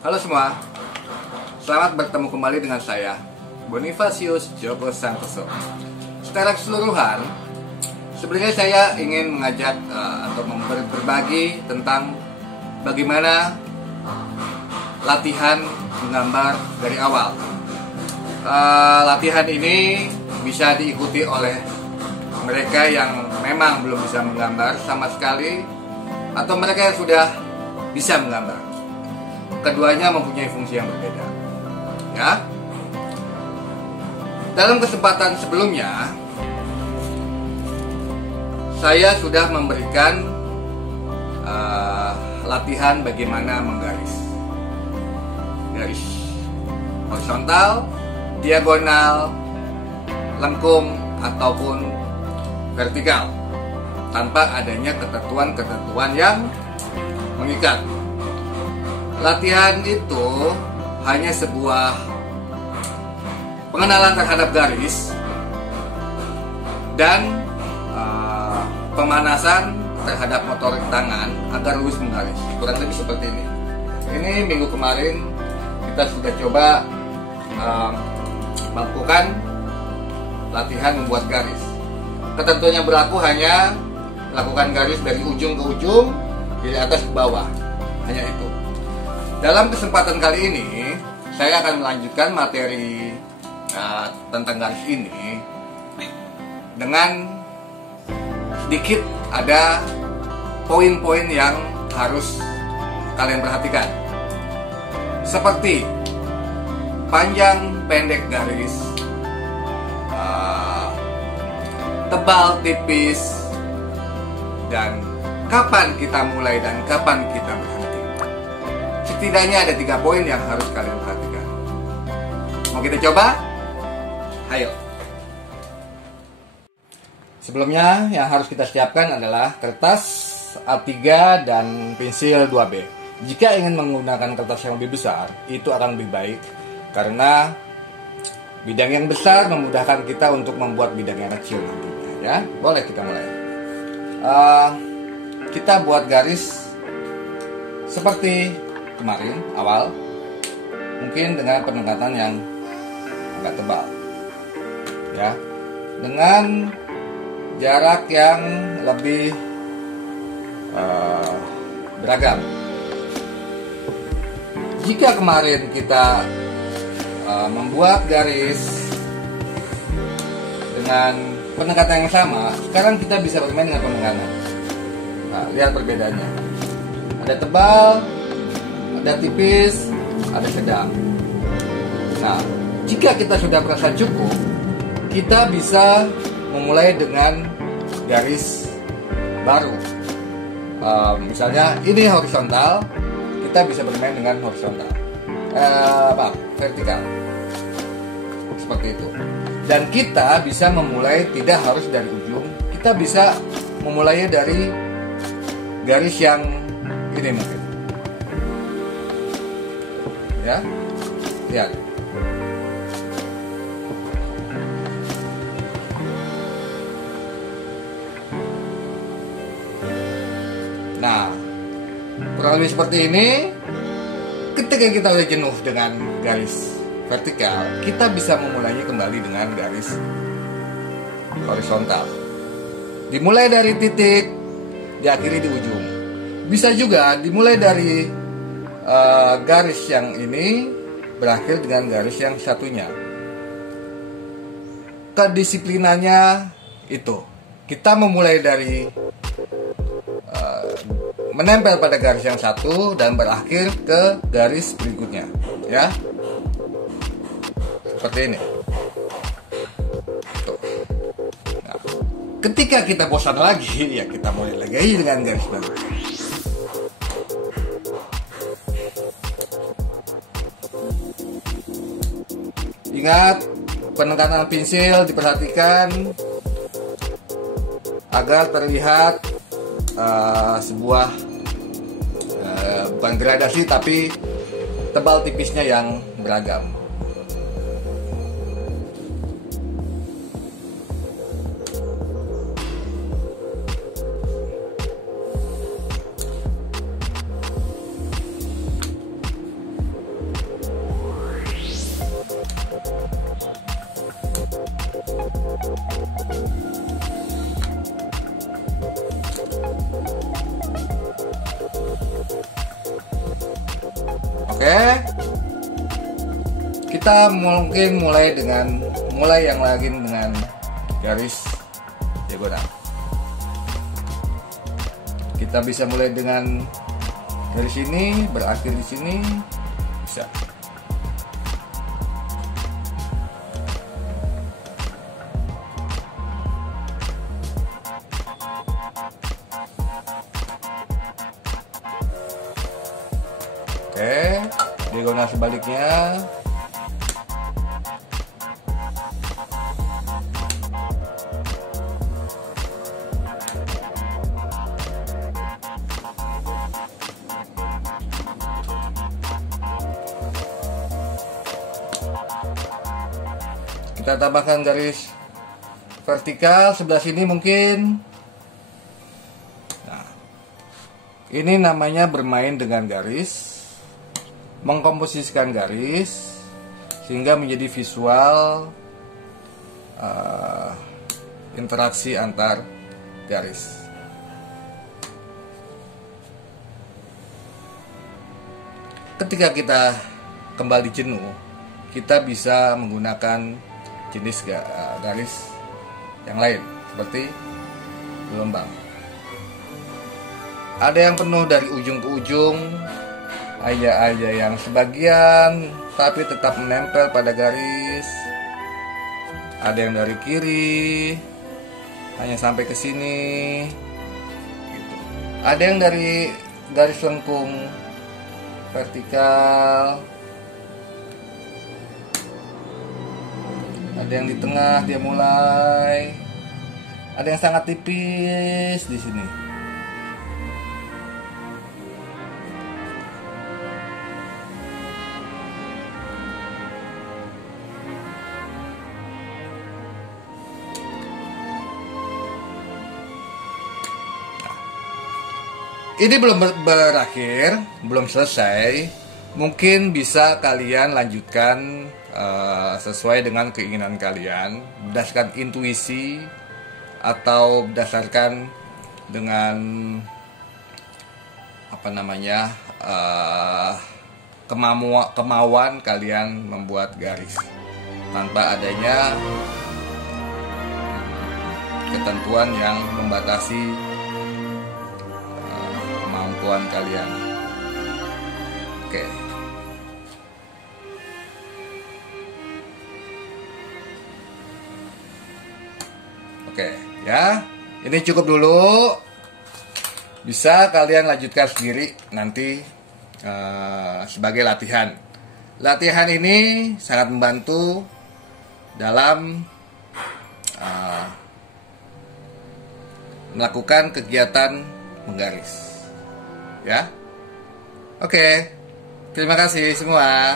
Halo semua, selamat bertemu kembali dengan saya, Bonifacius Djogo Santoso. Secara keseluruhan, sebenarnya saya ingin mengajak atau berbagi tentang bagaimana latihan menggambar dari awal. Latihan ini bisa diikuti oleh mereka yang memang belum bisa menggambar sama sekali, atau mereka yang sudah bisa menggambar. Keduanya mempunyai fungsi yang berbeda. Ya. Dalam kesempatan sebelumnya, saya sudah memberikan latihan bagaimana menggaris. Garis horizontal, diagonal, lengkung, ataupun vertikal, tanpa adanya ketentuan-ketentuan yang mengikat. Latihan itu hanya sebuah pengenalan terhadap garis dan pemanasan terhadap motorik tangan agar lurus menggaris. Kurang lebih seperti ini. Ini minggu kemarin kita sudah coba melakukan latihan membuat garis. Ketentuan yang berlaku hanya melakukan garis dari ujung ke ujung, dari atas ke bawah. Hanya itu. Dalam kesempatan kali ini, saya akan melanjutkan materi tentang garis ini dengan sedikit ada poin-poin yang harus kalian perhatikan. Seperti panjang pendek garis, tebal tipis, dan kapan kita mulai dan kapan kita berhenti. Setidaknya ada 3 poin yang harus kalian perhatikan. Mau kita coba? Ayo. Sebelumnya yang harus kita siapkan adalah kertas A3 dan pensil 2B. Jika ingin menggunakan kertas yang lebih besar, itu akan lebih baik karena bidang yang besar memudahkan kita untuk membuat bidang yang kecil nantinya. Ya, boleh kita mulai. Kita buat garis seperti kemarin awal, mungkin dengan pendekatan yang agak tebal, ya, dengan jarak yang lebih beragam. Jika kemarin kita membuat garis dengan pendekatan yang sama, sekarang kita bisa bermain dengan pendekatan. Nah, lihat perbedaannya. Ada tebal, ada tipis, ada sedang. Nah, jika kita sudah merasa cukup, kita bisa memulai dengan garis baru. Misalnya ini horizontal, kita bisa bermain dengan horizontal, vertikal, seperti itu. Dan kita bisa memulai tidak harus dari ujung, kita bisa memulainya dari garis yang ini mungkin. Ya, lihat. Nah, kurang lebih seperti ini. Ketika kita udah jenuh dengan garis vertikal, kita bisa memulainya kembali dengan garis horizontal. Dimulai dari titik, diakhiri di ujung. Bisa juga dimulai dari garis yang ini berakhir dengan garis yang satunya. Kedisiplinannya itu kita memulai dari menempel pada garis yang satu dan berakhir ke garis berikutnya, ya, seperti ini. Tuh. Nah, ketika kita bosan lagi, ya kita mulai lagi dengan garis baru. Ingat, penekanan pensil diperhatikan agar terlihat sebuah bukan gradasi tapi tebal tipisnya yang beragam. Oke, kita mungkin mulai yang lagi dengan garis diagonal. Kita bisa mulai dengan garis ini, berakhir di sini, bisa. Oke, diagonal sebaliknya. Kita tambahkan garis vertikal sebelah sini mungkin. Nah, ini namanya bermain dengan garis, mengkomposisikan garis sehingga menjadi visual interaksi antar garis. Ketika kita kembali jenuh, kita bisa menggunakan jenis garis yang lain seperti gelombang. Ada yang penuh dari ujung ke ujung, ada yang sebagian tapi tetap menempel pada garis. Ada yang dari kiri hanya sampai ke sini gitu. Ada yang dari garis lengkung vertikal. Ada yang di tengah dia mulai. Ada yang sangat tipis di sini. Ini belum berakhir, belum selesai. Mungkin bisa kalian lanjutkan sesuai dengan keinginan kalian, berdasarkan intuisi atau berdasarkan dengan kemauan kalian membuat garis tanpa adanya ketentuan yang membatasi kemampuan kalian. Oke. Oke, ya. Ini cukup dulu. Bisa kalian lanjutkan sendiri nanti sebagai latihan. Latihan ini sangat membantu dalam melakukan kegiatan menggaris. Ya. Oke. Terima kasih semua.